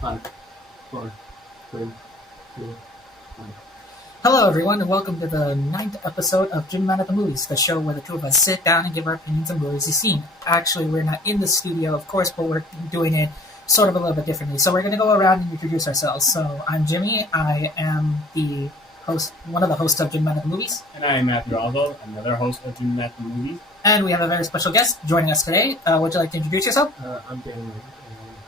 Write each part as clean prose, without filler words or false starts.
Five, four, three, two, one. Hello, everyone, and welcome to the ninth episode of Jim Man at the Movies, the show where the two of us sit down and give our opinions on movies we've seen. Actually, we're not in the studio, of course, but we're doing it sort of a little bit differently. So we're going to go around and introduce ourselves. So I'm Jimmy. I am the host, one of the hosts of Jim Man at the Movies. And I am Matthew Aldo, another host of Jim Man at the Movies. And we have a very special guest joining us today. Would you like to introduce yourself? I'm Daniel, and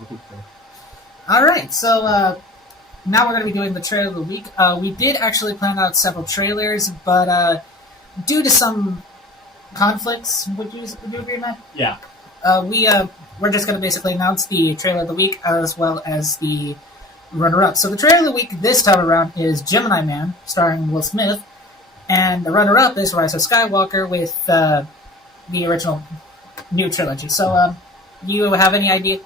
I'm Victor. All right, so now we're going to be doing the trailer of the week. We did actually plan out several trailers, but due to some conflicts, would you agree, Matt? Yeah. We're just going to basically announce the trailer of the week as well as the runner-up. So the trailer of the week this time around is Gemini Man, starring Will Smith, and the runner-up is Rise of Skywalker with the original new trilogy. So you have any idea?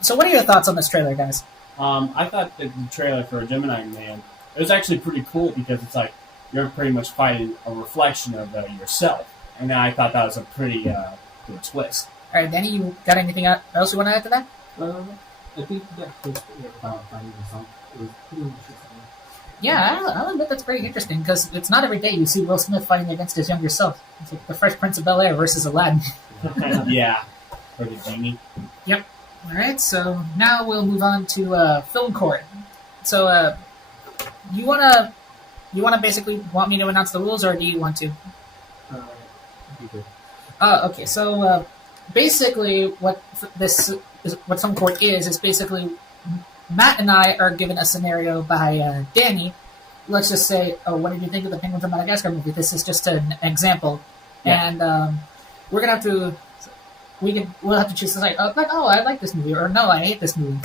So what are your thoughts on this trailer, guys? I thought that the trailer for Gemini Man, it was actually pretty cool because it's like you're pretty much fighting a reflection of yourself. And I thought that was a pretty good twist. All right, Danny, you got anything else you want to add to that? I think that first finding the song was pretty interesting. Yeah, I'll admit that's pretty interesting because it's not every day you see Will Smith fighting against his younger self. It's like the Fresh Prince of Bel-Air versus Aladdin. Yeah. Or the genie. Yep. All right, so now we'll move on to film court. So, you wanna basically want me to announce the rules, or do you want to? Victor. Okay. So, basically, what film court is basically Matt and I are given a scenario by Danny. Let's just say, oh, what did you think of the Penguins of Madagascar movie? This is just an example, Yeah. and we're gonna have to. We'll have to choose to say, oh, I like this movie, or no, I hate this movie.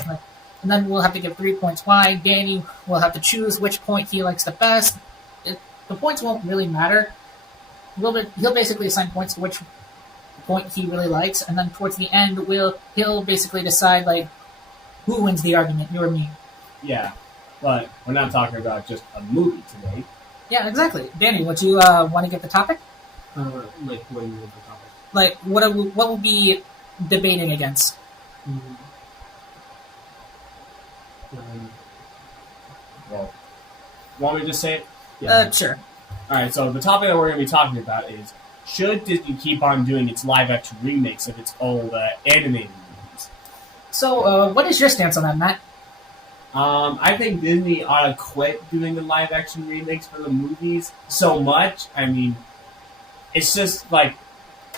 And then we'll have to give 3 points why. Danny will have to choose which point he likes the best. The points won't really matter. He'll basically assign points to which point he really likes, and then towards the end, he'll basically decide, like, who wins the argument, you or me. Yeah. But we're not talking about just a movie today. Yeah, exactly. Danny, would you want to get the topic? Like, what do you mean the topic? Like, what will be debating against? Well, want me to just say it? Yeah. Sure. Alright, so the topic that we're going to be talking about is, should Disney keep on doing its live-action remakes of its old animated movies? So, what is your stance on that, Matt? I think Disney ought to quit doing the live-action remakes for the movies so much. I mean, it's just like,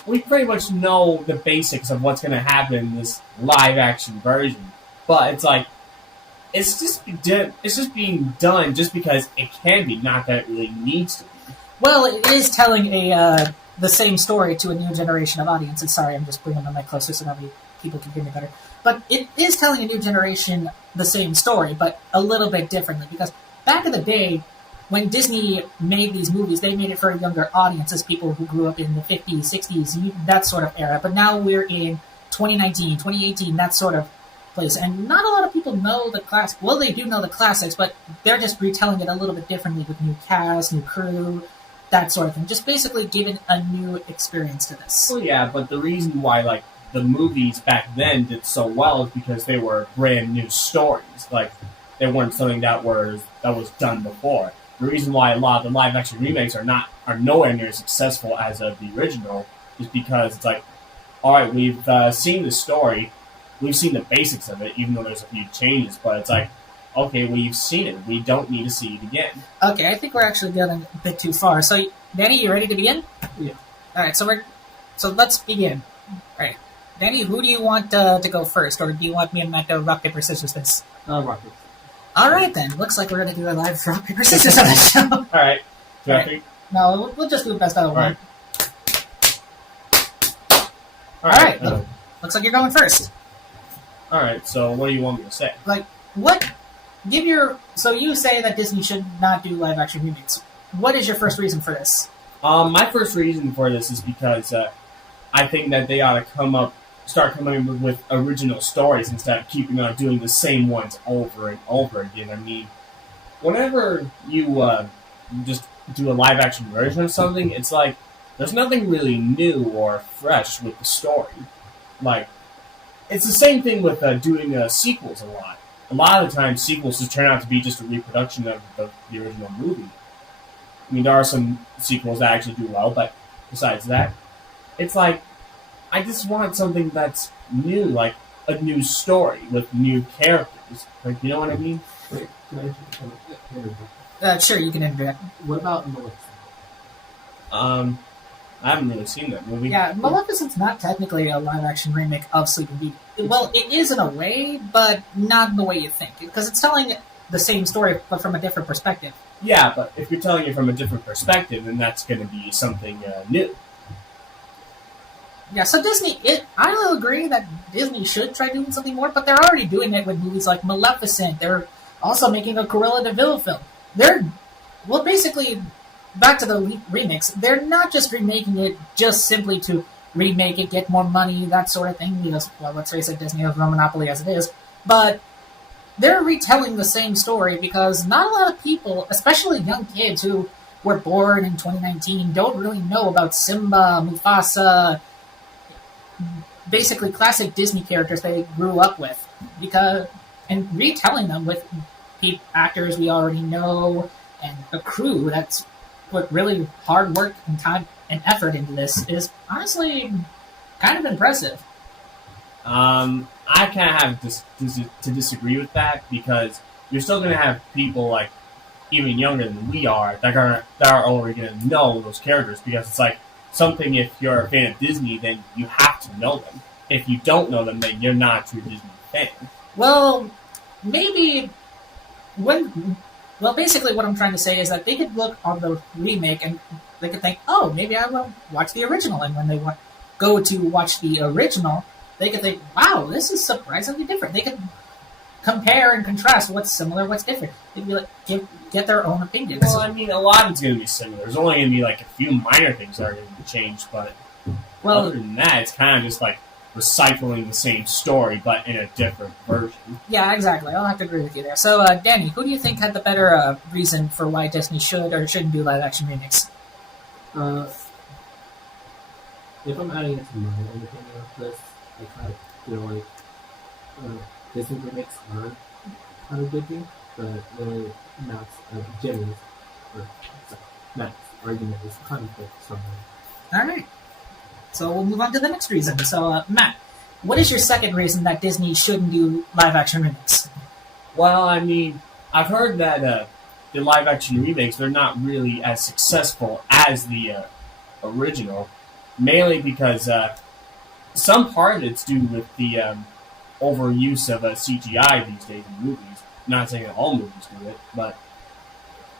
we pretty much know the basics of what's going to happen in this live-action version. But it's like, it's just being done just because it can be, not that it really needs to be. Well, it is telling the same story to a new generation of audiences. Sorry, I'm just bringing the mic closer so that people can hear me better. But it is telling a new generation the same story, but a little bit differently. Because back in the day, when Disney made these movies, they made it for younger audiences, people who grew up in the 50s, 60s, that sort of era. But now we're in 2019, 2018, that sort of place. And not a lot of people know the classics. Well, they do know the classics, but they're just retelling it a little bit differently with new cast, new crew, that sort of thing. Just basically giving a new experience to this. Well, yeah, but the reason why, like, the movies back then did so well is because they were brand new stories. Like, they weren't something that was done before. The reason why a lot of the live action remakes are nowhere near as successful as the original is because it's like, all right, we've seen the story, we've seen the basics of it, even though there's a few changes. But it's like, okay, we've seen it, we don't need to see it again. Okay, I think we're actually getting a bit too far. So, Danny, you ready to begin? Yeah. All right, so let's begin. All right, Danny, who do you want to go first, or do you want me and Matt to rock paper scissors this? Rocket. All right, then. Looks like we're going to do a live rock, paper, scissors on the show. All right, Jeffrey. No, we'll just do it best out of one. All right. right. Looks like you're going first. All right. So, what do you want me to say? Like, what? So you say that Disney should not do live action remakes. What is your first reason for this? My first reason for this is because I think that they ought to start coming up with original stories instead of keeping on doing the same ones over and over again. I mean, whenever you just do a live action version of something, it's like there's nothing really new or fresh with the story. Like, it's the same thing with doing sequels a lot. a lot of the time sequels just turn out to be just a reproduction of the original movie. I mean, there are some sequels that actually do well, but besides that, it's like, I just want something that's new, like a new story with new characters. Like, you know what I mean? Wait, can I Sure, you can interject. what about Maleficent? I haven't really seen that movie. Yeah, Maleficent's not technically a live-action remake of Sleeping Beauty. Well, it is in a way, but not in the way you think, because it's telling the same story, but from a different perspective. Yeah, but if you're telling it from a different perspective, then that's going to be something new. Yeah, so Disney, I will agree that Disney should try doing something more, but they're already doing it with movies like Maleficent. They're also making a Cruella de Vil film. Well, basically, back to the remakes, they're not just remaking it just simply to remake it, get more money, that sort of thing, because, well, let's face it, Disney has a monopoly as it is, but they're retelling the same story because not a lot of people, especially young kids who were born in 2019, don't really know about Simba, Mufasa, basically classic Disney characters they grew up with, and retelling them with actors we already know and a crew that's put really hard work and time and effort into this is honestly kind of impressive. I kind of have to disagree with that because you're still going to have people like even younger than we are that are already going to know those characters because it's like something. If you're a fan of Disney, then you have to know them. If you don't know them, then you're not a true Disney fan. Well, maybe basically what I'm trying to say is that they could look on the remake and they could think, oh, maybe I will watch the original. And when they go to watch the original, they could think, wow, this is surprisingly different. They could compare and contrast what's similar, what's different. They'd be like, get their own opinions. Well, I mean, a lot of it's going to be similar. There's only going to be like a few minor things that are going to be changed, but other than that, it's kind of just like recycling the same story, but in a different version. Yeah, exactly. I'll have to agree with you there. So, Danny, who do you think had the better reason for why Disney should or shouldn't do live-action remakes? If I'm adding it to my own opinion of this, I kind of feel like Disney remakes are kind of good thing, but Matt's argument is kind of somewhere. All right. So we'll move on to the next reason. So, Matt, what is your second reason that Disney shouldn't do live-action remakes? Well, I mean, I've heard that the live-action remakes, they're not really as successful as the original, mainly because some part of it's due with the overuse of CGI these days in movies. I'm not saying that all movies do it, but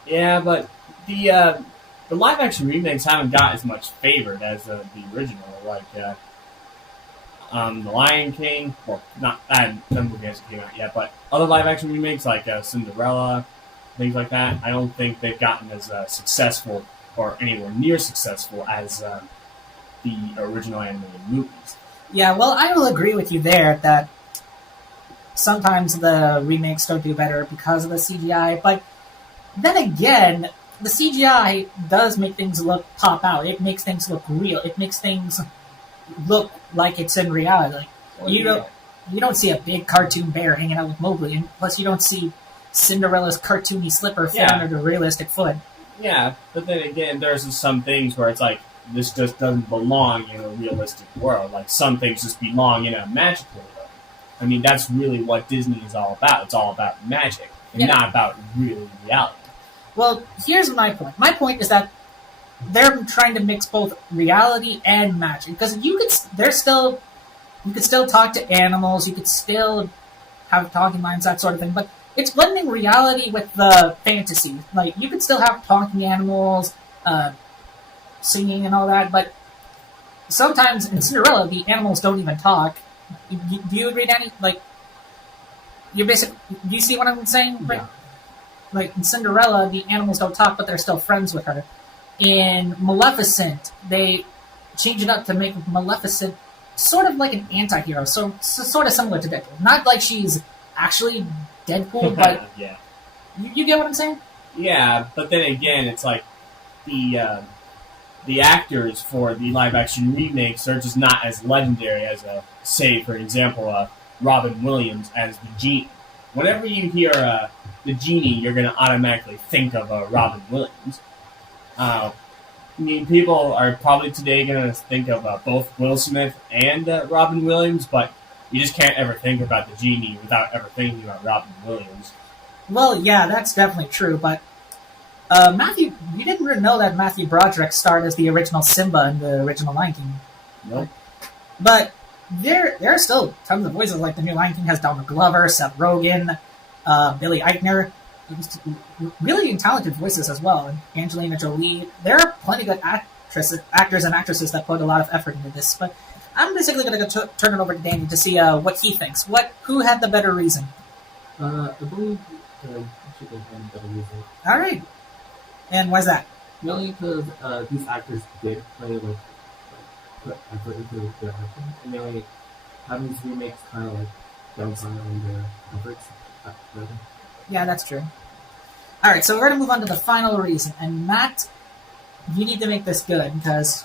yeah, but the live-action remakes haven't got as much favored as the original, like The Lion King. Well, not that movie hasn't came out yet, but other live-action remakes like Cinderella, things like that. I don't think they've gotten as successful or anywhere near successful as the original animated movies. Yeah, well, I will agree with you there that sometimes the remakes don't do better because of the CGI, but then again, the CGI does make things pop out. It makes things look real. It makes things look like it's in reality. Like, you don't see a big cartoon bear hanging out with Mowgli, and plus you don't see Cinderella's cartoony slipper fit under the realistic foot. Yeah, but then again, there's just some things where it's like, this just doesn't belong in a realistic world. Like, some things just belong in a magical world. I mean, that's really what Disney is all about. It's all about magic, and not about real reality. Well, here's my point. My point is that they're trying to mix both reality and magic. Because you could still talk to animals, you could still have talking lines, that sort of thing, but it's blending reality with the fantasy. Like, you could still have talking animals, singing and all that, but sometimes in Cinderella, the animals don't even talk. Do you agree, Danny? Like, do you see what I'm saying? Yeah. Like, in Cinderella, the animals don't talk, but they're still friends with her. In Maleficent, they change it up to make Maleficent sort of like an anti-hero, so sort of similar to Deadpool. Not like she's actually Deadpool, but yeah. You get what I'm saying? Yeah, but then again, it's like the actors for the live-action remakes are just not as legendary as, say, for example, Robin Williams as the Genie. whenever you hear the genie, you're going to automatically think of Robin Williams. I mean, people are probably today going to think of both Will Smith and Robin Williams, but you just can't ever think about the genie without ever thinking about Robin Williams. Well, yeah, that's definitely true, but Matthew, you didn't really know that Matthew Broderick starred as the original Simba in the original Lion King. Nope. But there are still tons of voices, like the new Lion King has Donald Glover, Seth Rogen, Billy Eichner, really talented voices as well, and Angelina Jolie. There are plenty of good actors and actresses that put a lot of effort into this, but I'm basically going to turn it over to Danny to see what he thinks. Who had the better reason? I believe Chicken had a better reason. All right. And why's that? Mainly because these actors did play put effort into their acting, and mainly having these remakes kind of downside on their efforts. Yeah, that's true. All right, so we're going to move on to the final reason, and Matt, you need to make this good because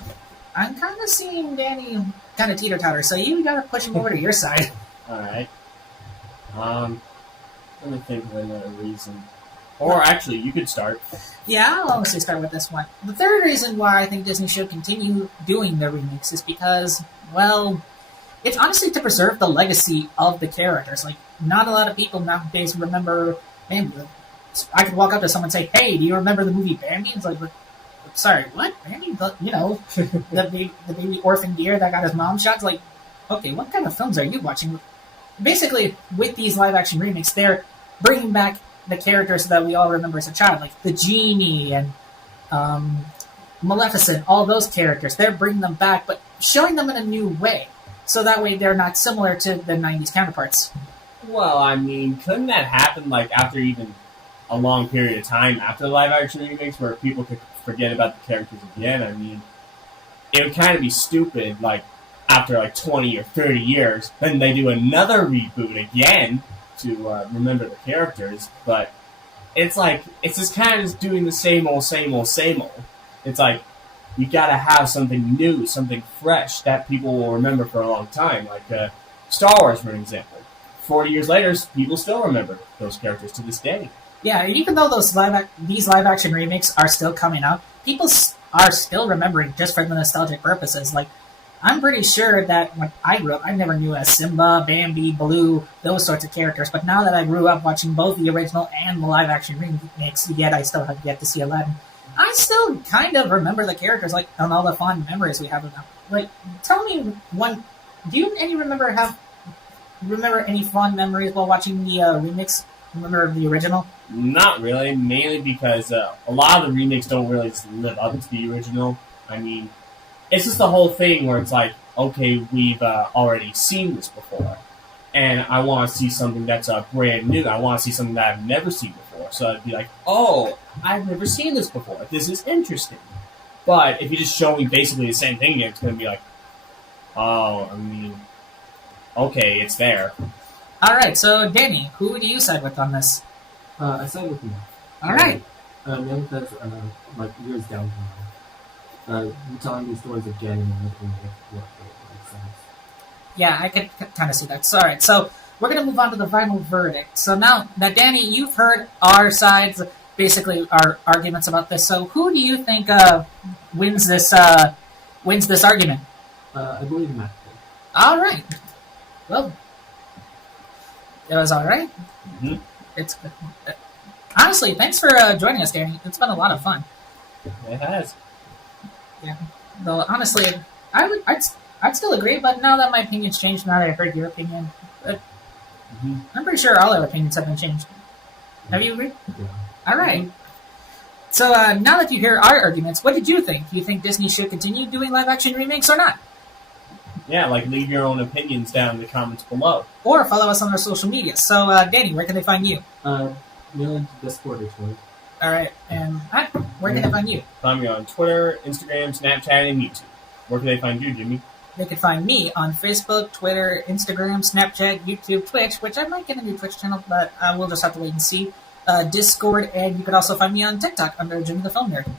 I'm kind of seeing Danny kind of teeter-totter, so you got to push him over to your side. All right. Let me think of another reason. Or actually, you could start. Yeah, I'll honestly start with this one. The third reason why I think Disney should continue doing their remakes is because, well, it's honestly to preserve the legacy of the characters. Not a lot of people nowadays remember Bambi. I could walk up to someone and say, "Hey, do you remember the movie Bambi?" It's like, sorry, what? Bambi? The baby orphan deer that got his mom shot? It's like, okay, what kind of films are you watching? Basically, with these live-action remakes, they're bringing back the characters that we all remember as a child, like the Genie and Maleficent, all those characters. They're bringing them back, but showing them in a new way. So that way they're not similar to the 90s counterparts. Well, I mean, couldn't that happen after even a long period of time after the live-action remakes where people could forget about the characters again? I mean, it would kind of be stupid, after 20 or 30 years, then they do another reboot again to remember the characters, but it's just kind of just doing the same old. It's you gotta have something new, something fresh that people will remember for a long time, Star Wars, for an example. 40 years later, people still remember those characters to this day. Yeah, even though these live-action remakes are still coming out, people are still remembering just for the nostalgic purposes. I'm pretty sure that when I grew up, I never knew as Simba, Bambi, Baloo, those sorts of characters. But now that I grew up watching both the original and the live-action remakes, yet I still have yet to see Aladdin, I still kind of remember the characters, and all the fond memories we have of them. Tell me one. Do you remember any fond memories while watching the remix? Remember the original? Not really, mainly because a lot of the remakes don't really live up to the original. I mean, it's just the whole thing where it's okay, we've already seen this before, and I want to see something that's brand new. I want to see something that I've never seen before. So I'd be oh, I've never seen this before. This is interesting. But if you just show me basically the same thing, it's going to be oh, I mean, okay, it's there. All right, so Danny, who do you side with on this? I side with you. All right. Mainly because, years down the line, you telling these stories again and making what makes sense. Yeah, I could kind of see that. So, all right, so we're going to move on to the final verdict. So now, Danny, you've heard our sides, basically our arguments about this. So who do you think wins this argument? I believe Matt did. All right. Well, it was all right. Mm-hmm. It's honestly, thanks for joining us, Danny. It's been a lot of fun. It has. Yeah. Though honestly, I'd still agree, but now that my opinion's changed, now that I heard your opinion, I'm pretty sure all our opinions have been changed. Have you agreed? Yeah. All right. So now that you hear our arguments, what did you think? Do you think Disney should continue doing live-action remakes or not? Yeah, leave your own opinions down in the comments below. Or follow us on our social media. So, Danny, where can they find you? Mainly Discord or Twitter. All right. And Matt, where can they find you? Find me on Twitter, Instagram, Snapchat, and YouTube. Where can they find you, Jimmy? They can find me on Facebook, Twitter, Instagram, Snapchat, YouTube, Twitch, which I might get a new Twitch channel, but we'll just have to wait and see. Discord, and you could also find me on TikTok under Jimmy the Film Nerd.